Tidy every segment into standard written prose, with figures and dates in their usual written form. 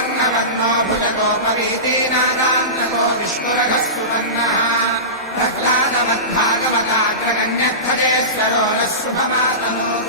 वर्णवर्णो भुजगोपवीतीनागान्नको विष्णुरघः सुवर्णः प्रह्लादमद्भागवताग्रगण्यध्वजेश्वरो नः शुभमातनोः।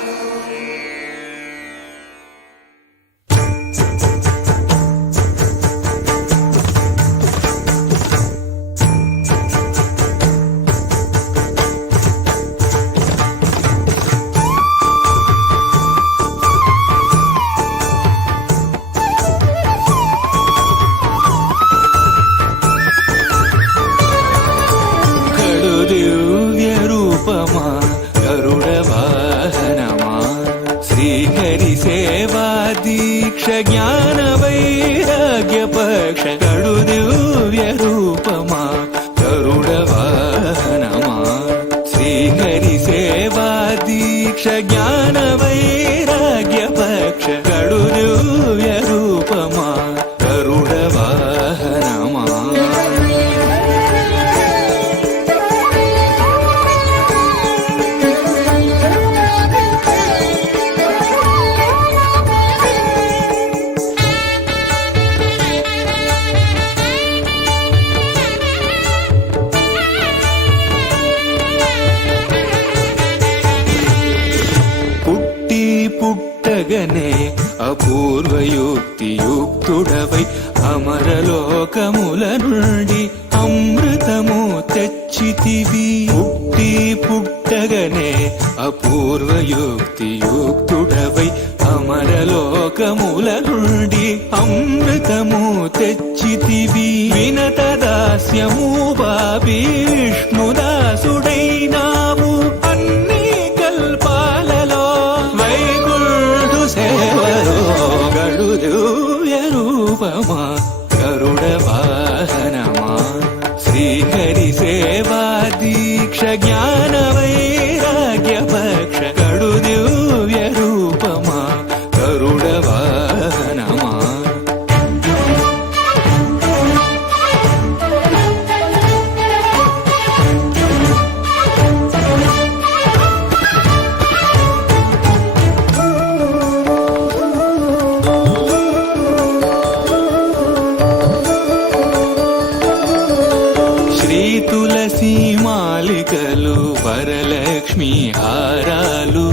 గరుడ వాహనమా శ్రీహరి సేవా దీక్ష జ్ఞాన వైరాగ్య పక్ష కడు దివ్య రూపమా గరుడ వాహనమా శ్రీహరి సేవా దీక్ష జ్ఞాన వైరాగ్య పక్ష కడు దివ్య రూపమా గరుడ వాహనమా పుట్టగనే అపూర్వయుక్తియుక్తుడవై అమరలోకముల నుండి అమృతము తెచ్చితివి. పుట్టగనే అపూర్వయుక్తియుక్తుడవై అమరలోకముల నుండి అమృతము తెచ్చితివి. వినత దాస్యము బాబి విష్ణుదాసుడైనావు అన్ని కల్పాలలో వైకుంఠు సేవలో గడు దివ్య రూపమా గరుడ వాహనమా శ్రీహరి సేవా దీక్ష జ్ఞాన వైరాగ్య పక్ష గడు దివ్య రూపమా గరుడ వాహనమా. తులసి మాలికలు వరలక్ష్మి హారాలు